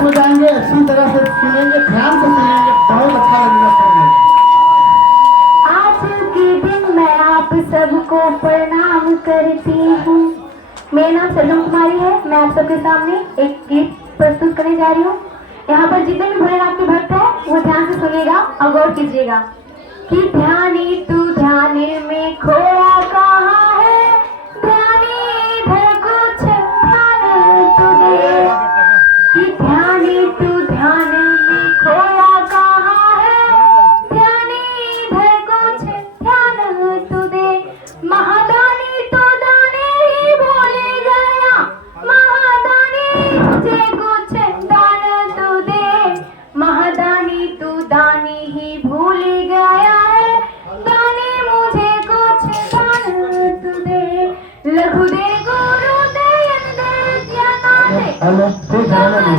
पाठ हो जाएंगे, अच्छी तरह से सुनेंगे, ध्यान से सुनेंगे, बहुत अच्छा लगेगा पढ़ने। आज के दिन मैं आप सबको प्रणाम करती हूँ। मेरा नाम सलम कुमारी है। मैं आप सबके सामने एक गीत प्रस्तुत करने जा रही हूँ। यहाँ पर जितने भी भोलेनाथ के भक्त हैं वो ध्यान से सुनिएगा और गौर कीजिएगा कि ध्यानी तू ध्यानी में खोया कहाँ है, ध्यानी इधर कुछ ध्यान तू दे। कि ध्यानी तू ध्यान में खोया कहाँ है, ध्यानी इधर कुछ ध्यान तू दे। महादानी तो दाने ही भूले गया, महादानी मुझे कुछ दान तू दे। महादानी तू दानी ही भूल गया है, दानी मुझे कुछ दान तू दे। लघु दे गुरु दयन दे ज्ञान दे,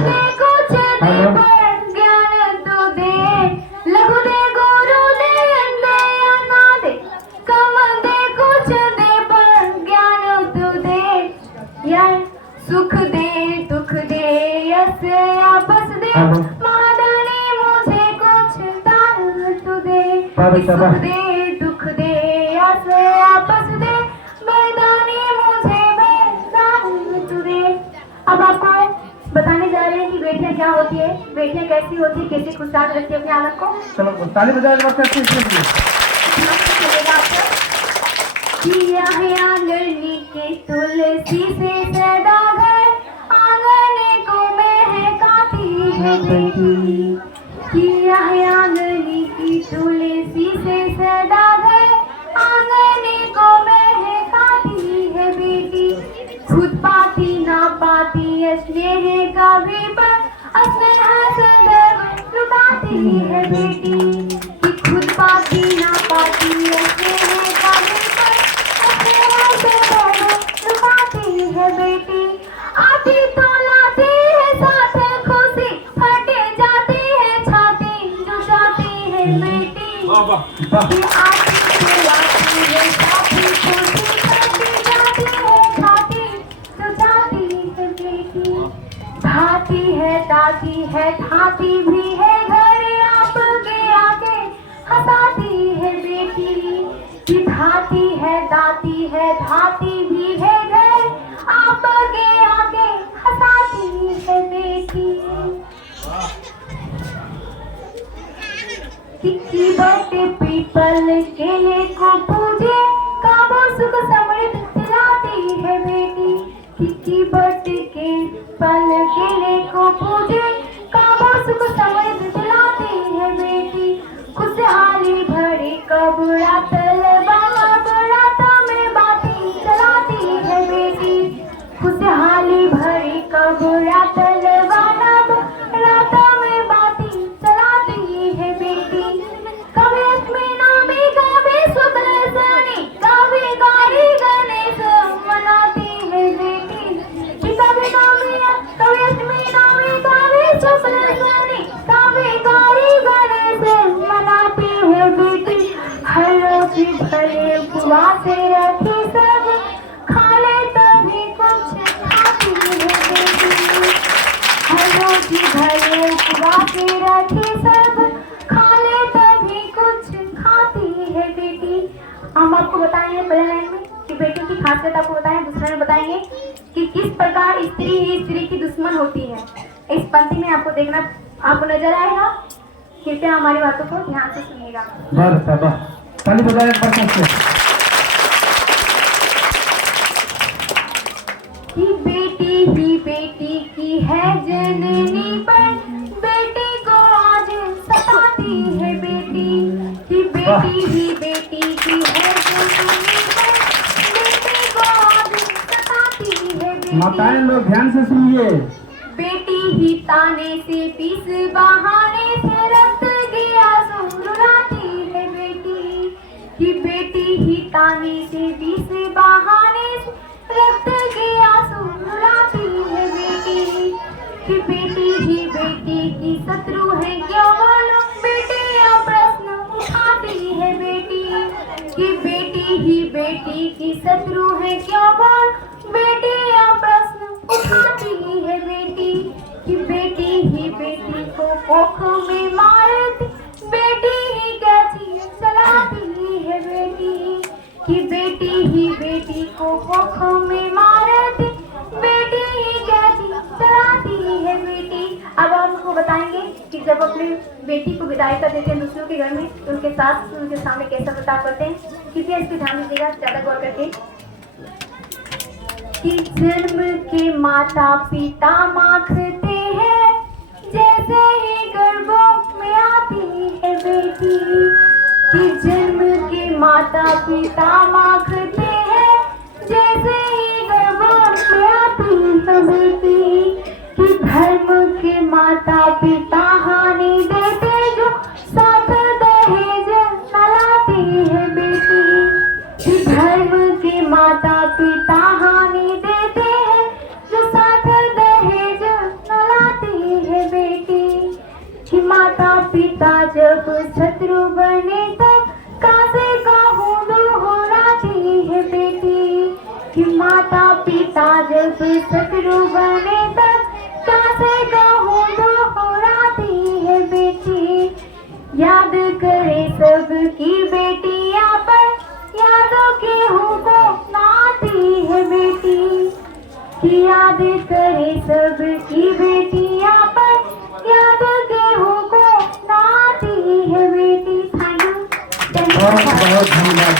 दे कुछ दे पर ज्ञान तू दे। लघु दे गुरु दयन दे ज्ञान दे, कम दे कुछ दे पर ज्ञान तू दे। यह सुख दे दुख दे यस या बस दे, महादानी मुझे कुछ दान तू दे। सुख दे दुख दे यस या बस दे, महादानी मुझे दान तू दे। अब आपको बताने जा रहे हैं कि बेटियां क्या होती है, बेटियां कैसी होती है, कैसे खुशहाल रखती है अपने आंगन को। चलो ताली बजाए एक बार करते हैं इसलिए। चलेगा आपको किया है आंगन के तुलसी से सदा घर, आंगन को महकाती है बेटी। किया है आंगन की तुलसी से सदा घर, आंगन को महकाती है बेटी। खुद पाती ना पाती स्नेह कभी पर, स्नेह सदैव लुटाती है बेटी। कि खुद पाती ना पाती स्नेह कभी पर, स्नेह सदैव लुटाती है बेटी। आती तो लाती है साथ खुशी, फट जाती है छाती जो जाती है बेटी। कि आती तो लाती है साथ खुशी, फट जाती है छाती जो जाती है बेटी। धाती है दाती है ढाती भी है घर, आपके आगे हंसाती है बेटी। कि धाती है दाती है ढाती भी है घर, आपके आगे हंसाती है बेटी। की बटे पीपल केले को पूजे, काबो सुख समृद्ध दिलाती है बेटी। की बटे के पल केले को पूजे, काबो सुख समृद्ध दिलाती है बेटी। खुशहाली भरी कबूरा तलबा, कबूरा में बाती चलाती है बेटी। खुशहाली भरी कबूरा तलबा, रात में बाती चलाती है बेटी। कभी अष्टमी नवमी कभी शुक्ल शनि, कभी गौरी गणेश मनाती है बेटी। कि कभी नवमी कभी अष्टमी नवमी कभी शुक्ल शनि, कभी गौरी गणेश मनाती है बेटी। हर रोज भले उपवास रखी सब, खा ले तभी कुछ खाती है बेटी। हर रोज भले उपवास रखी सब, खा ले तभी कुछ खाती है बेटी। हम आपको बताएंगे पहले लाइन में कि बेटी की खासियत आपको बताएं, दूसरे में बताएंगे कि किस प्रकार स्त्री ही स्त्री की दुश्मन होती है। इस पंक्ति में आपको देखना आपको नजर आएगा। कृपया हमारी बातों को ध्यान से सुनिएगा। ताली बजाए एक बार करते हैं। कि बेटी ही बेटी की है जननी पर, बेटी को आज सताती है बेटी। कि बेटी ही बेटी की है जननी पर, बेटी को आज सताती है बेटी। माताएं लोग ध्यान से सुनिए। बेटी ही ताने से पीस बहाने से रक्त की आंसू रुलाती है बेटी। कि बेटी ही ताने से पीस बहाने से रक्त की आंसू रुलाती है बेटी। कि बेटी ही बेटी की शत्रु है क्यों बोलो, बेटी या प्रश्न उठाती है बेटी। कि बेटी ही बेटी की शत्रु है क्यों बोल, बेटी या प्रश्न उठाती है बेटी। कि बेटी ही कोख में मारती, बेटी ही कैसी चलाती है बेटी, कि बेटी ही बेटी को कोख में मारती, बेटी ही कैसी चलाती है बेटी। अब हम उनको बताएंगे कि जब अपने बेटी को विदाई कर देते हैं दूसरों के घर में तो उनके सास उनके सामने कैसा बर्ताव करते हैं। कृपया इस पे ध्यान दीजिएगा ज्यादा गौर करके। कि जन्म के माता पिता माखते हैं, जैसे ही गर्भों में आती है बेटी, कि जन्म के माता पिता माखते हैं, जैसे ही गर्भों में आती है बेटी, कि धर्म के माता पिता हानि देते जो साथ दहेज न लाती है बेटी, कि धर्म के माता पिता हानि देते हैं जो साथ दहेज न लाती है बेटी, कि माता पिता जब शत्रु बने तब कासे कहूँ दोहराती है बेटी, कि माता पिता जब शत्रु बने तब कासे कहूँ दोहराती है बेटी। याद करे सबकी बेटियां पर, यादों के हूँ को नाती है बेटी, कि याद करे सबकी बेटियां पर, यादों के हूँ को नाती है बेटी। Thank you. बहुत बहुत धन्यवाद।